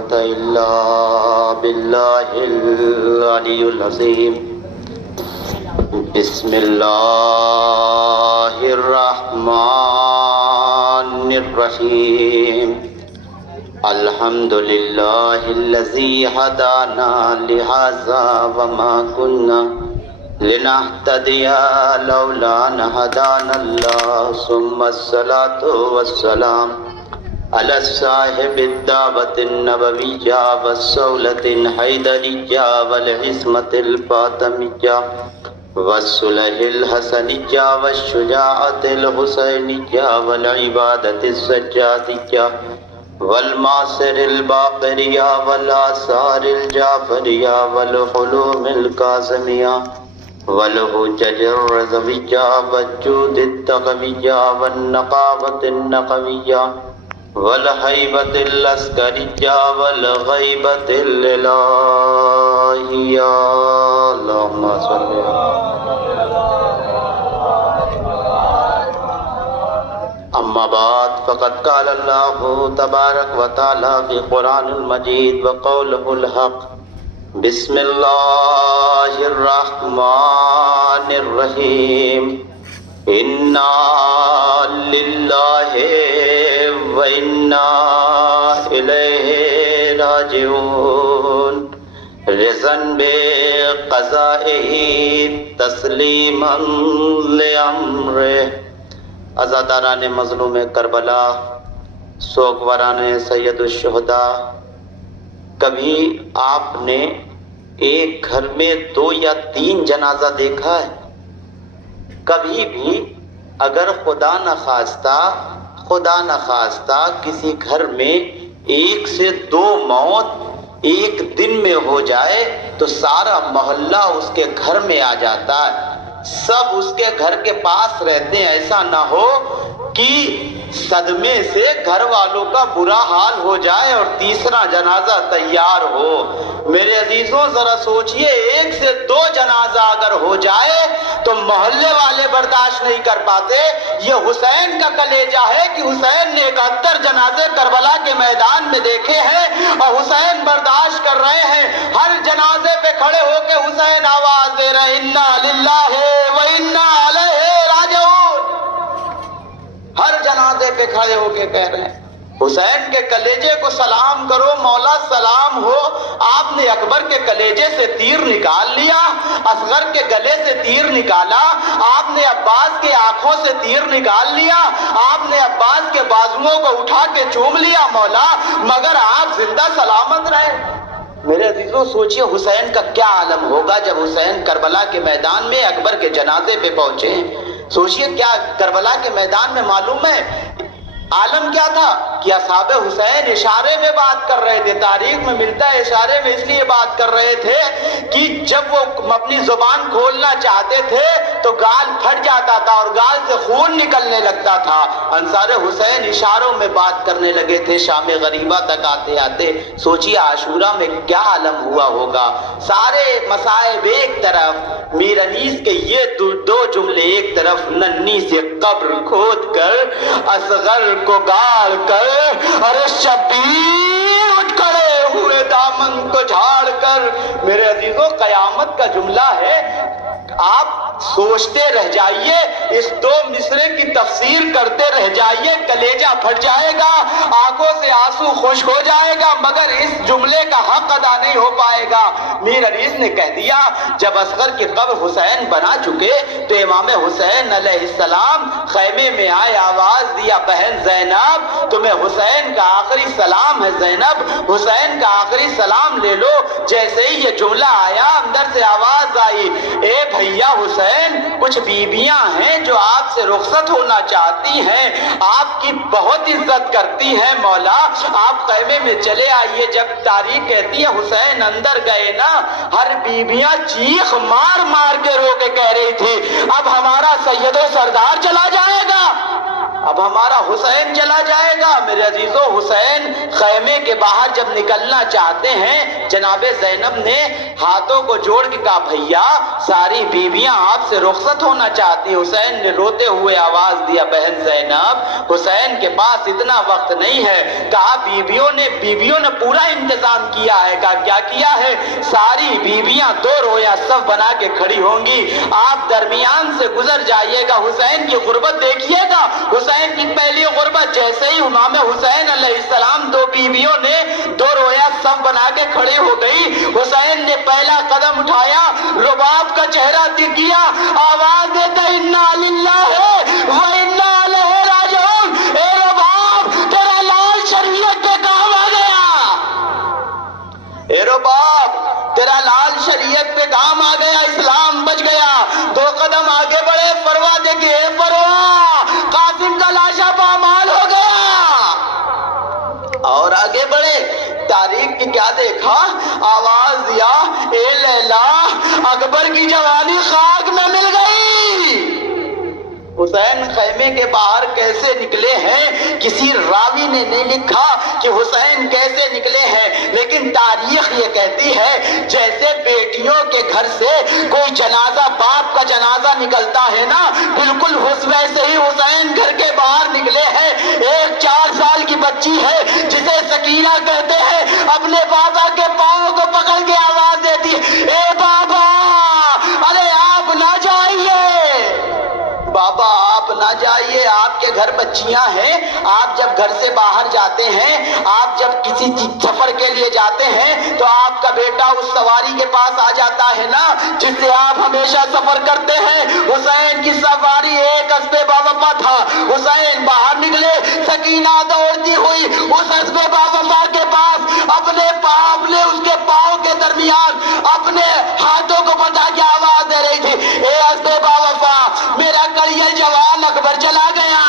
قوة إلا بالله العلي العظيم بسم الله الرحمن الرحيم الحمد لله الذي هدانا لهذا وما كنا لنهتدي لولا أن هدانا الله ثم الصلاة والسلام على صاحب الدعوة النبوية والصولة الحيدرية والعصمة الفاطمية والصلح الحسنية والشجاعة الحسينية والعبادة السجادية والمعصر الباقرية والآثار الجعفرية والحلوم الكاظمية والحجج الرضوية والجود التقوية والنقاوة النقوية والهيبة العسكرية والغيبة الإلهية اللهم صل أما بعد فقد قال الله تبارك وتعالى في القرآن المجيد وقوله الحق بسم الله الرحمن الرحيم إنا لله وإنا إليه راجعون رضا بقضائه تسلیما لأمره عزاداران مظلوم کربلا، سوگواران سید الشہداء، کبھی آپ نے ایک گھر میں 2 یا 3 جنازہ دیکھا ہے؟ کبھی بھی اگر خدا نخواستہ کسی گھر میں 1 سے 2 موت ایک دن میں ہو جائے تو سارا محلہ اس کے گھر میں آ جاتا ہے، سب اس کے گھر کے پاس رہتے ہیں، ایسا نہ ہو کہ صدمے سے گھر والوں کا برا حال ہو جائے اور تیسرا جنازہ تیار ہو۔ میرے عزیزوں ذرا سوچئے، 1 سے 2 جنازہ اگر ہو جائے تو محلے والے برداشت نہیں کر پاتے۔ یہ حسین کا کلیجہ ہے کہ حسین نے 71 جنازے کربلا کے میدان میں دیکھے ہیں اور حسین برداشت کر رہے ہیں۔ ہر جنازے پہ کھڑے ہو کے حسین آواز دے رہے ہیں انا للہ و انا الیہ راجعون۔ ہر جنازے پہ کھڑے ہو کے کہہ رہے ہیں حسین کے کلیجے کو سلام کرو مولا، سلام ہو۔ آپ نے اکبر کے کلیجے سے تیر نکال لیا، اصغر کے گلے سے تیر نکالا، آپ نے عباس کے آنکھوں سے تیر نکال لیا، آپ نے عباس کے بازوؤں کو اٹھا کے چوم لیا مولا، مگر آپ زندہ سلامت رہے۔ میرے عزیزوں سوچئے حسین کا کیا عالم ہوگا جب حسین کربلا کے میدان میں اکبر کے جنازے پہ پہنچے۔ سوچئے کیا کربلا کے میدان میں معلوم ہے عالم کیا تھا کہ اصحاب حسین اشارے میں بات کر رہے تھے۔ تاریخ میں ملتا ہے اشارے میں اس لیے بات کر رہے تھے کہ جب وہ اپنی زبان کھولنا چاہتے تھے تو گال پھٹ جاتا تھا اور گال سے خون نکلنے لگتا تھا۔ انصار حسین اشاروں میں بات کرنے لگے تھے شام غریبہ تک آتے آتے۔ سوچیے عاشورہ میں کیا عالم ہوا ہوگا۔ سارے مصائب ایک طرف، میر انیس کے یہ 2 جملے ایک طرف، ننھی سے قبر کھود کر اصغر کو گاڑ کر، ارے شبیر اٹھ کھڑے ہوئے دامن کو جھاڑ کر۔ میرے عزیزوں قیامت کا جملہ ہے، آپ سوچتے رہ جائیے، اس 2 مصرے کی تفسیر کرتے رہ جائیے، کلیجہ پھٹ جائے گا، آنکھوں سے آنسو خشک ہو جائے گا، مگر اس جملے کا حق ادا نہیں ہو پائے گا۔ میر انیس نے کہہ دیا جب اصغر کی قبر حسین بنا چکے تو امام حسین علیہ السلام خیمے میں آئے، آواز دیا بہن زینب تمہیں حسین کا آخری سلام ہے، زینب حسین کا آخری سلام لے لو۔ جیسے ہی یہ جملہ آیا اندر سے آواز آئی، اے بھیا حسین، کچھ بیویاں ہیں جو آپ سے رخصت ہونا چاہتی ہیں، آپ کی بہت عزت کرتی ہیں مولا، آپ خیمے میں چلے آئیے۔ جب تاریخ کہتی ہے حسین اندر گئے نا، ہر بیویاں چیخ مار مار کے رو کے کہہ رہی تھی اب ہمارا سید و سردار چلا جائے گا۔ اب ہمارا حسین چلا جائے گا۔ میرے عزیزو، حسین خیمے کے باہر جب نکلنا چاہتے ہیں، جناب زینب نے ہاتھوں کو جوڑ کے کہا بھیا ساری بیویاں آپ سے رخصت ہونا چاہتی۔ حسین نے روتے ہوئے آواز دیا بہن زینب حسین کے پاس اتنا وقت نہیں ہے۔ کہا بیویوں نے پورا انتظام کیا ہے۔ کہا کیا کیا ہے؟ ساری بیویاں دو رویا صف بنا کے کھڑی ہوں گی، آپ درمیان سے گزر جائیے گا۔ حسین کی غربت دیکھیے گا، حسین کی پہلی غربت، جیسے ہی امام حسین علیہ السلام دو بیویوں نے دو رویا صف بنا کے کھڑی ہو گئی، حسین نے پہلا قدم اٹھایا، رباب کا چہرہ دکھ گیا، آواز دیتا انا للہ و انا الیہ راجعون۔ اے رباب تیرا لال شریعت پہ کام آ گیا، اے رباب تیرا لال شریعت پہ کام آ گیا، اسلام بچ گیا۔ دو قدم آگے بڑھے، فروا دیکھے اے فروا قاسم کا لاشا پامال ہو گیا، اور آگے بڑھے، تاریخ کی کیا دیکھا؟ آواز دیا اے لیلا اکبر کی جوانی خاک میں مل گئی۔ حسین خیمے کے باہر کیسے نکلے ہیں کسی راوی نے نہیں لکھا کہ حسین کیسے نکلے ہیں، لیکن تاریخ یہ کہتی ہے جیسے بیٹیوں کے گھر سے کوئی جنازہ، باپ کا جنازہ نکلتا ہے نا، بالکل ویسے ہی حسین گھر کے باہر نکلے ہیں۔ ایک 4 سال کی بچی ہے جسے سکینہ کہتے ہیں، اپنے بابا کے پاؤں کو پکڑ کے آواز دیتی ہے اے بابا ارے آپ نہ جائیے، بابا آپ نہ جائیے، آپ کے گھر بچیاں ہیں، آپ جب گھر سے باہر جاتے ہیں، آپ جب کسی سفر کے لیے جاتے ہیں تو آپ کا بیٹا اس سواری کے پاس آ جاتا ہے نا جس سے آپ ہمیشہ سفر کرتے ہیں۔ حسین کی سواری ایک اسبِ باوفا تھا، حسین باہر نکلے، سکینہ دوڑتی ہوئی اس اسبِ باوفا کے پاس اپنے اس کے پاؤں کے درمیان اپنے ہاتھوں کو بتا کے آواز دے رہی تھی اے اسبِ باوفا میرا کلیل جوان اکبر چلا گیا،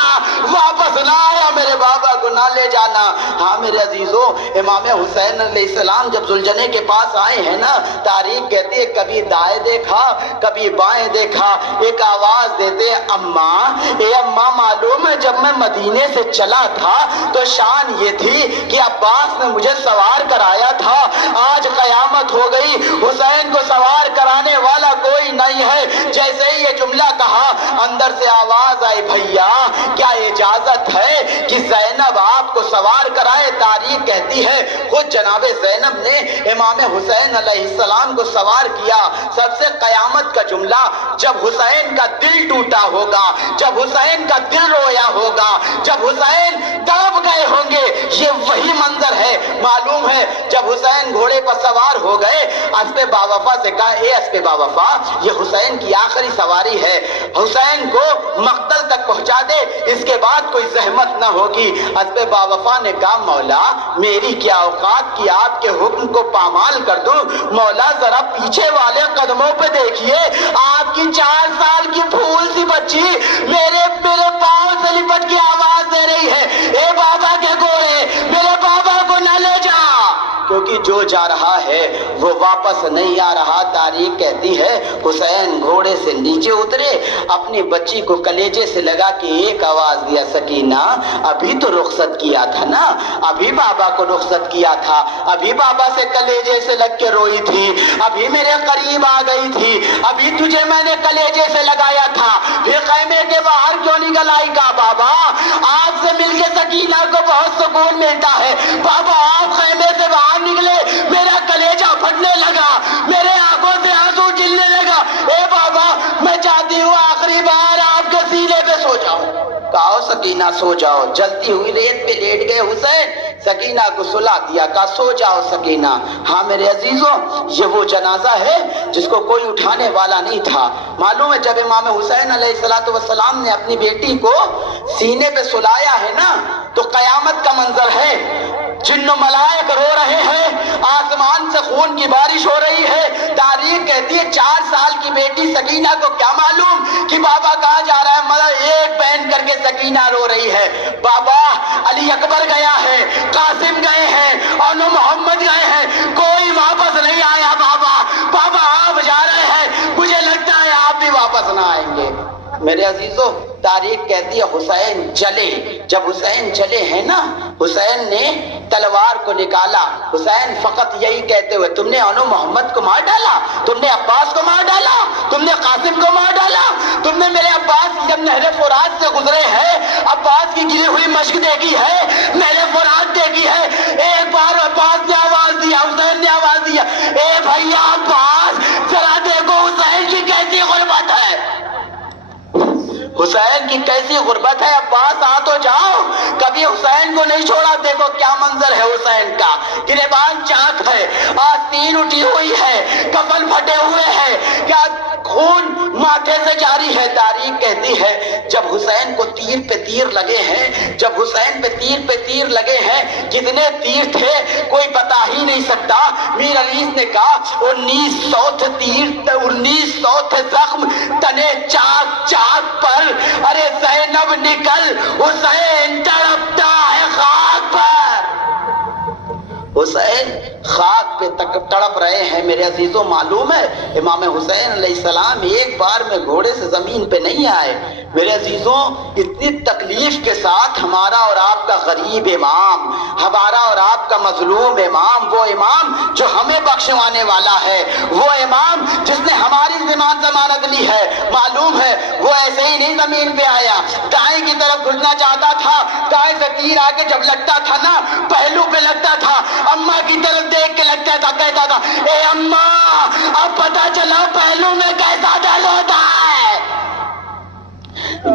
واپس نہ آیا، میرے بابا کو نہ لے جانا۔ ہاں میرے عزیزو، امام حسین علیہ السلام جب ذوالجنہ کے پاس آئے ہیں نا، تاریخ کہتی ہے کبھی دائیں دیکھا کبھی بائیں دیکھا، ایک آواز دیتے اماں اے اماں معلوم ہے جب میں مدینے سے چلا تھا تو شان یہ تھی کہ عباس نے مجھے سوار کرایا تھا، آج قیامت ہو گئی حسین کو سوار کرانے والا کوئی نہیں ہے۔ جیسے ہی یہ جملہ کہا اندر سے آواز آئی بھیا کیا اجازت ہے کہ زینب آپ کو سوار کرائے؟ تاریخ کہتی ہے خود جناب زینب نے امام حسین علیہ السلام کو سوار کیا۔ سب سے قیامت کا جملہ جب حسین کا دل ٹوٹا ہوگا، جب حسین کا دل رویا ہوگا، جب حسین تڑپ گئے ہوں گے، یہ وہی منظر ہے۔ معلوم ہے جب حسین گھوڑے پر سوار ہو گئے، اسبِ باوفا سے کہا اے اسبِ باوفا یہ حسین کی آخری سواری ہے، حسین کو مقتل تک پہنچا دے، اس کے بعد کوئی زحمت نہ ہوگی۔ اسبِ باوفا نے کہا مولا میری کیا اوقات کی آپ کے حکم کو پامال کر دوں، مولا ذرا پیچھے والے قدموں پہ دیکھیے، آپ کی 4 سال کی پھول سی بچی میرے پاؤں سے لپٹ کے آواز دے رہی ہے اے بابا کے گھوڑے میرے بابا کو نہ لے جا، کیونکہ جو جا رہا ہے وہ واپس نہیں آ رہا۔ تاریخ کہتی ہے حسین گھوڑے سے نیچے اترے، اپنی بچی کو کلیجے سے لگا کے ایک آواز دیا سکینہ ابھی تو رخصت کیا تھا نا، ابھی بابا کو رخصت کیا تھا، ابھی بابا سے کلیجے سے لگ کے روئی تھی، ابھی میرے قریب آ گئی تھی، ابھی تجھے میں نے کلیجے سے لگایا تھا، پھر خیمے کے باہر کیوں نکل آئی؟ کا بابا آپ سے مل کے سکینہ کو بہت سکون ملتا ہے، بابا آپ خیمے سے باہر نکلے میرا کلیجہ پھٹنے لگا، میرے آنکھوں سے آنسو جلنے لگا، اے بابا میں چاہتی ہوں آخری بار آپ کے سینے پہ سو جاؤں۔ کہا سکینہ سو جاؤ، جلتی ہوئی ریت پہ لیٹ گئے حسین، سکینہ کو سلا دیا، کہا سو جاؤ سکینہ۔ ہاں میرے عزیزوں یہ وہ جنازہ ہے جس کو کوئی اٹھانے والا نہیں تھا۔ معلوم ہے جب امام حسین علیہ السلام نے اپنی بیٹی کو سینے پہ سلایا ہے نا تو قیامت کا منظر ہے، جن و ملائک رو رہے ہیں، آسمان سے خون کی بارش ہو رہی ہے۔ تاریخ کہتی ہے 4 سال کی بیٹی سکینہ کو کیا معلوم کہ بابا کہاں جا رہا ہے، مگر ایک پہن کر کے سکینہ رو رہی ہے، بابا علی اکبر گیا ہے، قاسم گئے ہیں اور محمد گئے ہیں، کوئی واپس نہیں آیا، بابا آپ جا رہے ہیں، مجھے لگتا ہے آپ بھی واپس نہ آئیں گے۔ میرے عزیزو تاریخ کہتی ہے حسین چلے، جب حسین چلے ہیں نا، حسین نے تلوار کو نکالا، حسین فقط یہی کہتے ہوئے تم نے انو محمد کو مار ڈالا، تم نے عباس کو مار ڈالا، تم نے قاسم کو مار ڈالا، تم نے میرے عباس جب نہر فرات سے گزرے ہیں عباس کی گری ہوئی مشک دیکھی ہے، نہر فرات دیکھی ہے، ایک بار عباس نے آواز دیا، حسین نے آواز دیا، اے بھیا عباس ذرا دیکھو حسین کی کیسی غربت ہے، حسین کی کیسی غربت ہے، عباس آ تو جاؤ، کبھی حسین کو نہیں چھوڑا۔ دیکھو کیا منظر ہے حسین کا، گریبان چاک ہے، آستین اٹھی ہوئی ہے، کفن پھٹے ہوئے ہیں، کیا خون ماتھے سے جاری ہے۔ تاریخ کہتی ہے جب حسین کو تیر پہ تیر لگے ہیں، جب حسین پہ تیر لگے ہیں، کتنے تیر تھے کوئی بتا ہی نہیں سکتا۔ میر علی نے کہا 1900 تھے تیر، 1900 تھے زخم تنے چاک چاک پر، ارے زینب نکل حسین تڑپتا ہے خاک پر، حسین خاک پہ تڑپ رہے ہیں۔ میرے عزیزوں معلوم ہے امام حسین علیہ السلام ایک بار میں گھوڑے سے زمین پہ نہیں آئے۔ میرے عزیزوں اتنی تکلیف کے ساتھ ہمارا اور آپ کا غریب امام، ہمارا اور آپ کا مظلوم امام، وہ امام جو ہمیں بخشوانے والا ہے، وہ امام جس نے ہماری ضمانت لی ہے، معلوم ہے وہ ایسے ہی نہیں زمین پہ آیا، دائیں کی طرف گھسنا چاہتا تھا، دائیں سے تیر آگے جب لگتا تھا نا پہلو پہ لگتا تھا، اماں کی طرف دیکھ کے لگتا تھا، کہتا تھا اے اماں اب پتا چلا پہلو میں کیسا درد ہوتا ہے۔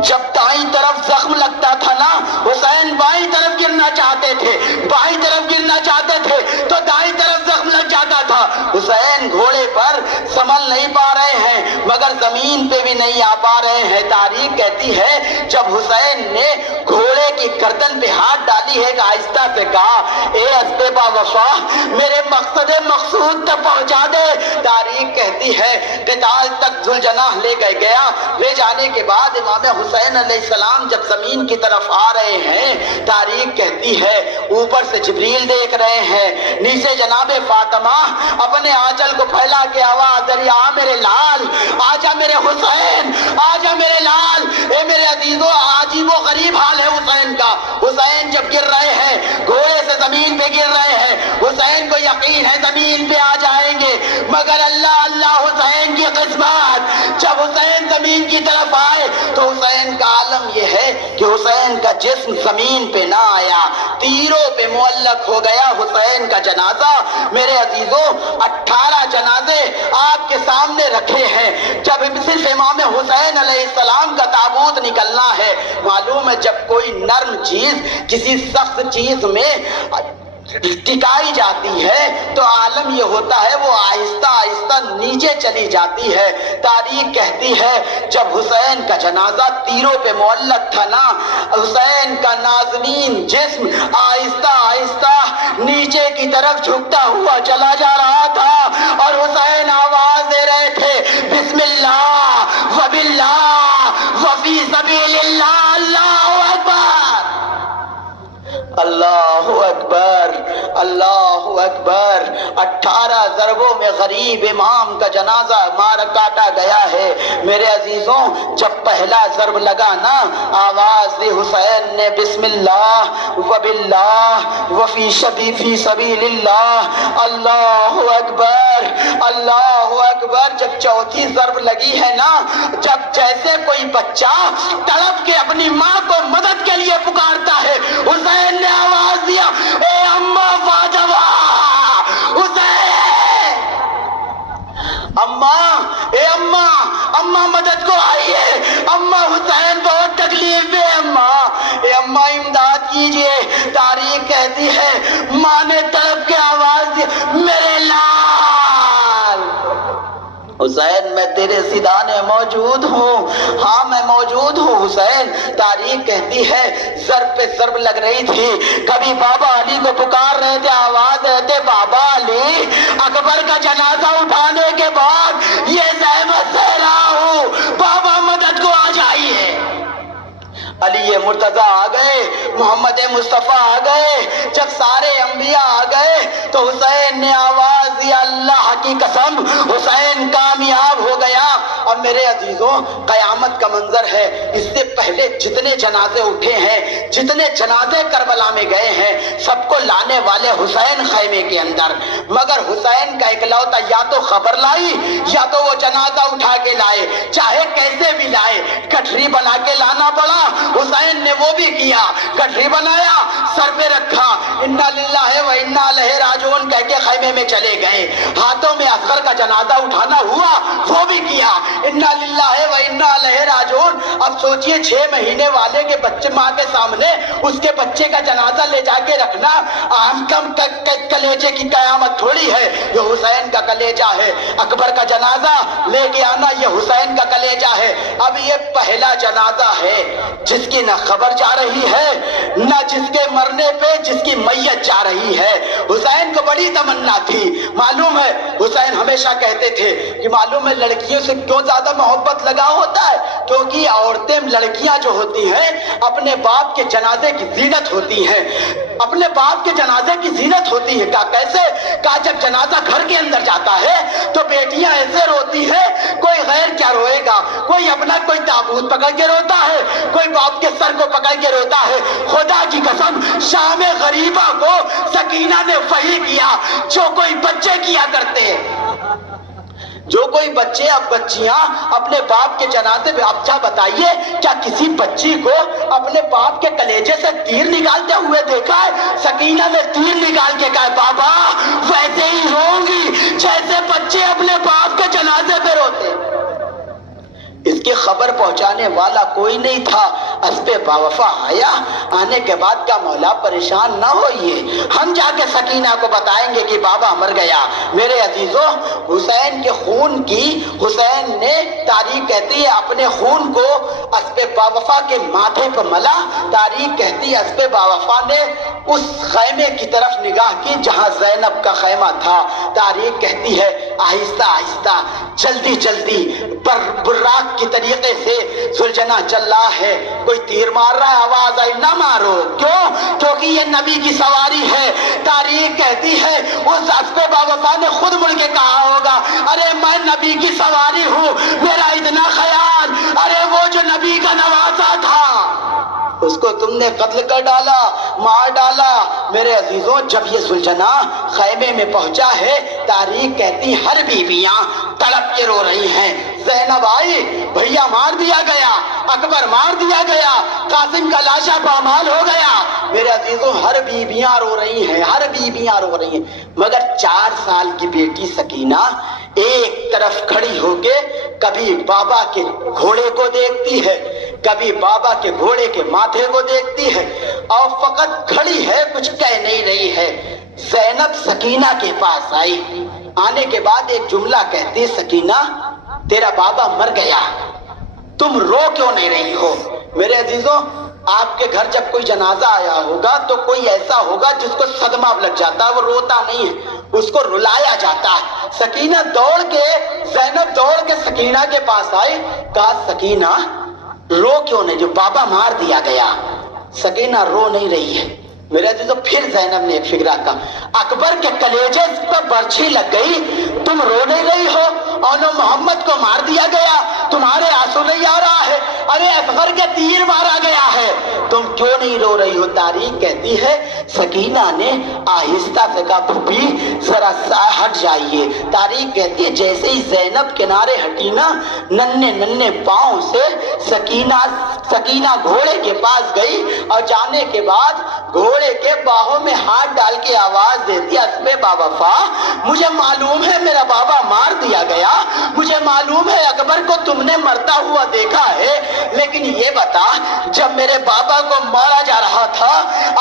جب دائیں طرف زخم لگتا تھا نا حسین بائیں طرف گرنا چاہتے تھے، بائیں طرف گرنا چاہتے تھے تو دائیں طرف زخم لگ جاتا تھا۔ حسین گھوڑے پر سنبھل نہیں پا رہے ہیں مگر زمین پہ بھی نہیں آ پا رہے ہیں۔ تاریخ کہتی ہے جب حسین نے گھوڑے کی گردن پہ ہاتھ ڈالی ہے آہستہ سے کہا اے اسبے با وفا میرے مقصد مقصود تک پہنچا دے۔ تاریخ کہتی ہے قتال تک ذوالجناح لے گیا، لے جانے کے بعد امام حسین علیہ السلام جب زمین کی طرف آ رہے ہیں، تاریخ کہتی ہے اوپر سے جبریل دیکھ رہے ہیں، نیچے جناب فاطمہ اپنے آنچل کو پھیلا کے آواز دے آ میرے لال، آجا میرے حسین، آجا میرے لال۔ اے میرے عزیزو عجیب و غریب حال ہے حسین کا۔ حسین جب گر رہے ہیں گھوڑے سے زمین پہ گر رہے ہیں، حسین کو یقین ہے زمین پہ آ جائیں گے مگر اللہ اللہ حسین کی قسمت، جب حسین زمین کی طرف آئے تو حسین کا عالم یہ ہے کہ حسین کا جسم زمین پہ نہ آیا، تیروں پہ معلق ہو گیا حسین کا جنازہ۔ میرے عزیزوں 18 جنازے آپ کے سامنے رکھے ہیں، جب صرف امام حسین علیہ السلام کا تابوت نکلنا ہے، معلوم ہے جب کوئی نرم چیز کسی سخت چیز میں ٹکائی جاتی ہے تو عالم یہ ہوتا ہے وہ آہستہ آہستہ نیچے چلی جاتی ہے۔ تاریخ کہتی ہے جب حسین کا جنازہ تیروں پہ معلق تھا نا، حسین کا نازنین جسم آہستہ آہستہ نیچے کی طرف جھکتا ہوا چلا جا رہا تھا اور حسین آواز دے رہے تھے بسم اللہ وباللہ وفی سبیل اللہ، اللہ اکبر اللہ اکبر اللہ اکبر۔ 18 ضربوں میں غریب امام کا جنازہ مار کاٹا گیا ہے۔ میرے عزیزوں جب پہلا ضرب لگا نا آواز دی حسین نے بسم اللہ وباللہ وفی سبیل اللہ، اللہ اکبر اللہ اکبر۔ جب چوتھی ضرب لگی ہے نا، جب جیسے کوئی بچہ تڑپ کے اپنی ماں کو مدد کے لیے پکارتا ہے، حسین نے آواز دیا اے اماں فاطمہ، حسین اماں، اے اماں، اماں مدد کو آئیے، اماں حسین بہت تکلیف ہے، اماں اے اماں امداد کیجئے۔ تاریخ کہتی ہے ماں نے تڑپ کے آواز دی میرے لال حسین میں تیرے سیدانے موجود ہوں، ہاں میں موجود ہوں حسین۔ تاریخ کہتی ہے ضرب پہ ضرب لگ رہی تھی، کبھی بابا علی کو پکار رہے تھے، آواز رہتے بابا علی، اکبر کا جنازہ اٹھانے کے بعد یہ زحمت سہ رہا ہوں، بابا مدد کو آ جائیے۔ علی مرتضیٰ آ گئے، محمد مصطفیٰ آ گئے، جب سارے انبیاء آ گئے تو حسین نے آواز دی اللہ کی قسم حسین کامیاب ہو گیا۔ اور اب میرے عزیزوں قیامت کا منظر ہے، اس سے پہلے جتنے جنازے اٹھے ہیں، جتنے جنازے کربلا میں گئے ہیں، سب کو لانے والے حسین خیمے کے اندر، مگر حسین کا اکلوتا یا تو خبر لائی یا تو وہ جنازہ اٹھا کے لائے، چاہے کیسے بھی لائے، گٹھری بنا کے لانا پڑا، حسین نے وہ بھی کیا، گٹھری بنایا، سر پہ رکھا، انا للہ و انا الیہ راجعون کہہ کے خیمے میں چلے گئے، ہاتھوں میں اصغر کا جنازہ اٹھانا ہوا، وہ بھی کیا، انا للہ و انا الیہ راجعون۔ اب سوچئے 6 مہینے والے کے بچے ماں کے سامنے اس کے بچے کا جنازہ لے جا کے رکھنا عام کم کلیجے کی قیامت تھوڑی ہے، یہ حسین کا کلیجہ ہے، اکبر کا جنازہ لے کے آنا یہ حسین کا کلیجہ ہے۔ اب یہ پہلا جنازہ ہے جس کی نہ خبر جا رہی ہے، نہ جس کے مرنے پہ جس کی میت جا رہی ہے۔ حسین کو بڑی تمنا تھی، معلوم ہے حسین ہمیشہ کہتے تھے کہ معلوم ہے لڑکیوں سے کیوں زیادہ محبت لگا ہوتا ہے، کیونکہ عورتیں لڑکیاں جو ہوتی ہیں اپنے باپ کے جنازے کی زینت ہوتی ہیں، اپنے باپ کے جنازے کی زینت ہوتی ہے۔ کہا کیسے؟ کہا جب جنازہ گھر کے اندر جاتا ہے تو بیٹیاں ایسے روتی ہیں، کوئی غیر کیا روئے گا، کوئی اپنا کوئی تابوت پکڑ کے روتا ہے، کوئی باپ کے سر کو پکڑ کے روتا ہے۔ خدا کی قسم شام غریبہ کو سکینہ نے وحی کیا جو کوئی بچے کیا کرتے، جو کوئی بچے اب بچیاں اپنے باپ کے جنازے میں۔ اب کیا بتائیے کیا کسی بچی کو اپنے باپ کے کلیجے سے تیر نکالتے ہوئے دیکھا ہے؟ سکینہ نے تیر نکال کے کہا بابا ویسے ہی روں گی جیسے بچے اپنے باپ کے جنازے پہ روتے۔ اس کی خبر پہنچانے والا کوئی نہیں تھا، اسپِ باوفا آیا، آنے کے بعد کیا مولا پریشان نہ ہوئیے، ہم جا کے سکینہ کو بتائیں گے کہ بابا مر گیا۔ میرے عزیزوں حسین کے خون کی، حسین نے تاریخ کہتی ہے اپنے خون کو اسپِ باوفا کے ماتھے پر ملا، تاریخ کہتی ہے اسپِ باوفا نے اس خیمے کی طرف نگاہ کی جہاں زینب کا خیمہ تھا، تاریخ کہتی ہے آہستہ آہستہ جلدی جلدی براق کی طریقے سے سلجھنا چل رہا ہے، کوئی تیر مار رہا ہے، آواز آئی نہ مارو، کیوں؟ کیونکہ یہ نبی کی سواری ہے۔ تاریخ کہتی ہے اس اسپِ باوفا نے خود مڑ کے کہا ہوگا ارے میں نبی کی سواری ہوں، میرا اتنا خیال، ارے وہ جو نبی کا نواسا تھا اس کو تم نے قتل کر ڈالا، مار ڈالا۔ میرے عزیزوں جب یہ سلجھنا خیمے میں پہنچا ہے، تاریخ کہتی ہر بیویاں تڑپ کے رو رہی ہیں، زینب آئی بھیا مار دیا گیا، اکبر مار دیا گیا، قاسم کا لاشا پامال ہو گیا۔ میرے عزیزوں ہر بیویاں رو رہی ہیں، ہر بیویاں رو رہی ہیں، مگر 4 سال کی بیٹی سکینہ ایک طرف کھڑی ہو کے کبھی بابا کے گھوڑے کو دیکھتی ہے، کبھی بابا کے گھوڑے کے ماتھے کو دیکھتی ہے، اور فقط کھڑی ہے، کچھ کہہ نہیں رہی ہے۔ زینب سکینہ کے پاس آئی، آنے کے بعد ایک جملہ کہتی سکینہ تیرا بابا مر گیا، تم رو کیوں نہیں رہی ہو؟ میرے عزیزوں آپ کے گھر جب کوئی جنازہ آیا ہوگا تو کوئی ایسا ہوگا جس کو صدمہ لگ جاتا ہے، وہ روتا نہیں ہے، اس کو رلایا جاتا ہے۔ سکینہ دوڑ کے، زینب دوڑ کے سکینہ کے پاس آئی، کہا سکینہ رو کیوں نہیں، جو بابا مار دیا گیا۔ سکینہ رو نہیں رہی ہے۔ میرے عزیزو پھر زینب نے ایک فکرہ کہا اکبر کے کلیجے پر برچھی لگ گئی، تم رو نہیں رہی ہو، اور محمد کو مار دیا گیا، تمہارے آنسو نہیں آ رہا ہے، ارے اصغر کے تیر مارا گیا ہے، تم کیوں نہیں رو رہی ہو؟ تاریخ کہتی ہے سکینہ نے آہستہ سے کہا پھوپھی ذرا ہٹ جائیے۔ تاریخ کہتی ہے جیسے ہی زینب کنارے ہٹی نا، ننھے ننھے پاؤں سے سکینہ گھوڑے کے پاس گئی، اور جانے کے بعد گھوڑے کے باہوں میں ہاتھ ڈال کے آواز دیتی اسپِ باوفا مجھے معلوم ہے میرا بابا مار دیا گیا، مجھے معلوم ہے اکبر کو تم نے مرتا ہوا دیکھا ہے، لیکن یہ بتا جب میرے بابا کو مارا جا رہا تھا،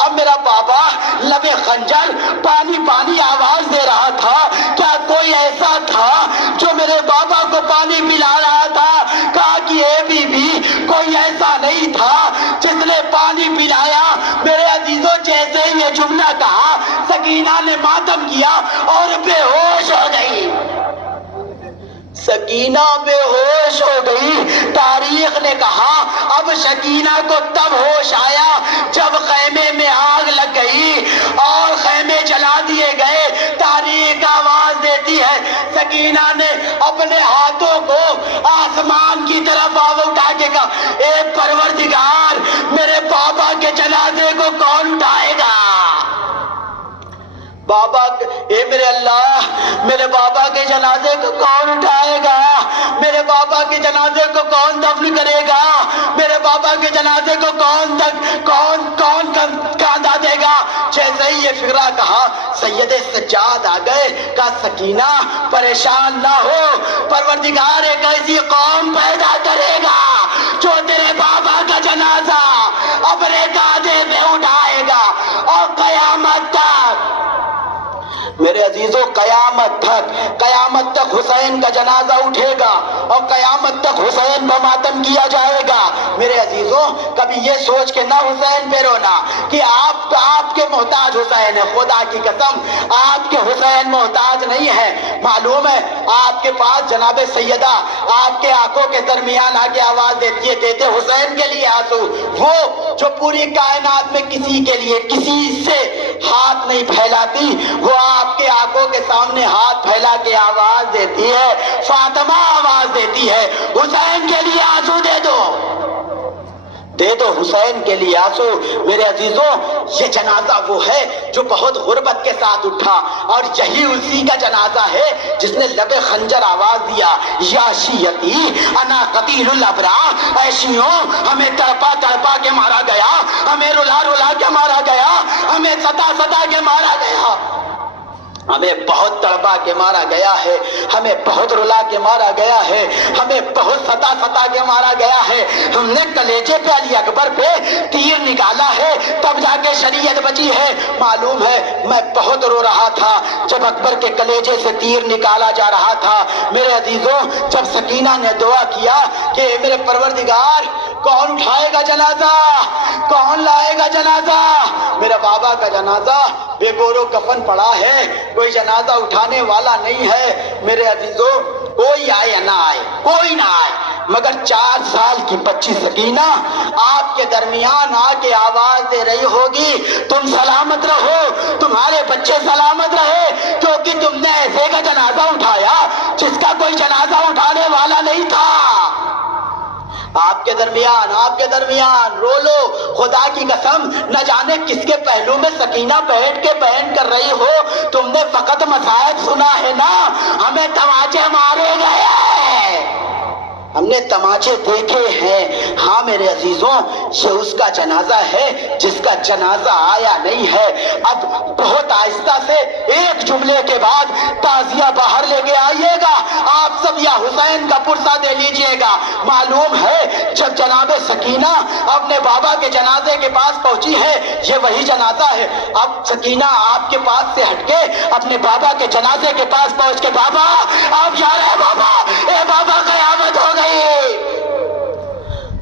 اب میرا بابا لبے خنجر پانی پانی آواز دے رہا تھا، کیا کوئی ایسا تھا جو میرے بابا کو پانی پلا رہا تھا؟ کہا کہ اے بی بی کوئی ایسا نہیں تھا جس نے پانی پلایا۔ میرے عزیزوں جیسے ہی یہ جملہ کہا سکینہ نے ماتم کیا اور بے ہوش ہو گئی، سکینہ بے ہوش ہو گئی۔ تاریخ نے کہا اب سکینہ کو تب ہوش آیا جب خیمے میں آگ لگ گئی اور خیمے جلا دیے گئے۔ تاریخ آواز دیتی ہے سکینہ نے اپنے ہاتھوں کو آسمان کے کہا اے پروردگار میرے بابا کے جنازے کو کون اٹھائے گا؟ بابا اے میرے اللہ میرے بابا کے جنازے کو کون اٹھائے گا؟ میرے بابا کے جنازے کو کون دفن کرے گا؟ میرے بابا کے جنازے کو کون کاندھا دے گا؟ جیسے ہی یہ فقرہ کہا سید سجاد آ گئے، کہا سکینہ پریشان نہ ہو، پروردگار ایک ایسی قوم پیدا کرے گا جو تیرے بابا کا جنازہ اپنے کاندھے پہ اٹھائے گا، اور قیامت تک میرے عزیزوں قیامت تک حسین کا جنازہ اٹھے گا اور قیامت تک حسین پر ماتم کیا جائے گا۔ میرے عزیزوں کبھی یہ سوچ کے نہ حسین پہ رونا کہ آپ کے محتاج حسین ہے، خدا کی قسم آپ کے حسین محتاج نہیں ہے۔ معلوم ہے آپ کے پاس جناب سیدہ آپ کے آنکھوں کے درمیان آ کے آواز دیتے حسین کے لیے آنسو، وہ جو پوری کائنات میں کسی کے لیے کسی سے ہاتھ نہیں پھیلاتی، وہ آپ کے آنکھوں کے سامنے ہاتھ پھیلا کے آواز دیتی ہے، فاطمہ آواز دیتی ہے حسین کے لیے آنسو دے دو حسین کے لیے آنسو۔ میرے عزیزوں یہ جنازہ وہ ہے جو بہت غربت کے ساتھ اٹھا، اور یہی اسی کا جنازہ ہے جس نے لب خنجر آواز دیا یا شیعتی انا قتیل الابرار، اے شیعوں ہمیں تڑپا کے مارا گیا، ہمیں رلا کے مارا گیا، ہمیں ستا کے مارا گیا، ہمیں بہت تڑپا کے مارا گیا ہے، ہمیں بہت رلا کے مارا گیا ہے، ہمیں بہت ستا کے مارا گیا ہے، ہم نے کلیجے پہ علی اکبر پہ تیر نکالا ہے تب جا کے شریعت بچی ہے۔ معلوم ہے میں بہت رو رہا تھا جب اکبر کے کلیجے سے تیر نکالا جا رہا تھا۔ میرے عزیزوں جب سکینہ نے دعا کیا کہ میرے پروردگار کون اٹھائے گا جنازہ، کون لائے گا جنازہ؟ میرے بابا کا جنازہ بے گور و کفن پڑا ہے، کوئی جنازہ اٹھانے والا نہیں ہے۔ میرے عزیزوں کوئی آئے یا نہ آئے، کوئی نہ آئے، مگر 4 سال کی بچی سکینہ آپ کے درمیان آ کے آواز دے رہی ہوگی تم سلامت رہو، تمہارے بچے سلامت رہے، کیونکہ تم نے ایسے کا جنازہ اٹھایا جس کا کوئی جنازہ اٹھانے والا نہیں تھا۔ آپ کے درمیان رو لو، خدا کی قسم نہ جانے کس کے پہلو میں سکینہ بیٹھ کے بیان کر رہی ہو، تم نے فقط مصائب سنا ہے نا، ہمیں تماچے مارے گئے، ہم نے تماچے دیکھے ہیں۔ ہاں میرے عزیزوں یہ اس کا جنازہ ہے جس کا جنازہ آیا نہیں ہے۔ اب بہت آہستہ سے ایک جملے کے بعد تعزیہ باہر لے کے آئیے گا، آپ سب یا حسین کا پرسہ دے لیجئے گا۔ معلوم ہے جب جناب سکینہ اپنے بابا کے جنازے کے پاس پہنچی ہے، یہ وہی جنازہ ہے۔ اب سکینہ آپ کے پاس سے ہٹ کے اپنے بابا کے جنازے کے پاس پہنچ کے بابا آپ جا رہے ہیں، بابا اے بابا قیامت ہو گئی۔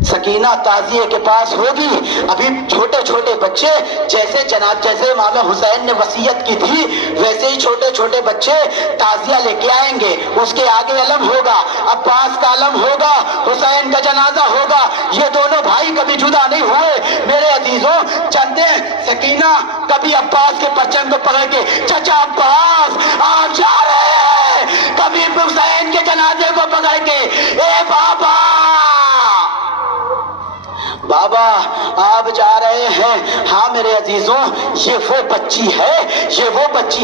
سکینہ تعزیے کے پاس ہوگی، ابھی چھوٹے چھوٹے بچے جیسے امام حسین نے وصیت کی تھی ویسے ہی چھوٹے چھوٹے بچے تعزیہ لے کے آئیں گے، اس کے آگے علم ہوگا، عباس کا علم ہوگا، حسین کا جنازہ ہوگا، یہ دونوں بھائی کبھی جدا نہیں ہوئے۔ میرے عزیزوں چندے سکینہ کبھی عباس کے پرچم کو پکڑ کے چچا عباس آپ جا رہے ہیں، کبھی حسین کے جنازے کو پکڑ کے اے بابا آپ جا رہے ہیں۔ ہاں میرے عزیزوں یہ وہ بچی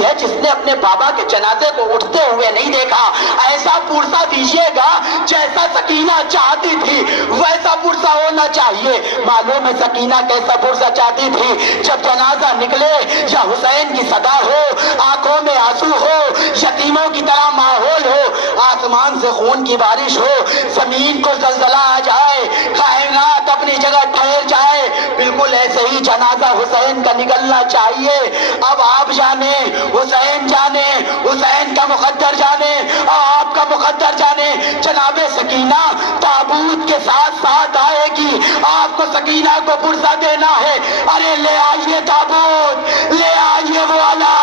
ہے جس نے اپنے بابا کے جنازے کو اٹھتے ہوئے نہیں دیکھا۔ ایسا پرسہ دیجیے گا جیسا سکینہ چاہتی تھی ویسا پرسہ ہونا چاہیے۔ معلوم ہے سکینہ کیسا پرسہ چاہتی تھی؟ جب جنازہ نکلے یا حسین کی صدا ہو، آنکھوں میں آنسو ہو، یتیموں کی طرح ماحول ہو، آسمان سے خون کی بارش ہو، زمین کو زلزلہ آ جائے، کائنات اپنی جگہ ٹھہر جائے، بالکل ایسے ہی جنازہ حسین کا نکلنا چاہیے۔ اب آپ جانے، حسین جانے، حسین کا مقدر جانے، آپ کا مقدر جانے، جناب سکینہ تابوت کے ساتھ ساتھ آئے گی، آپ کو سکینہ کو پرسہ دینا ہے۔ ارے لے آئیے تابوت، لے آئیے وہ والا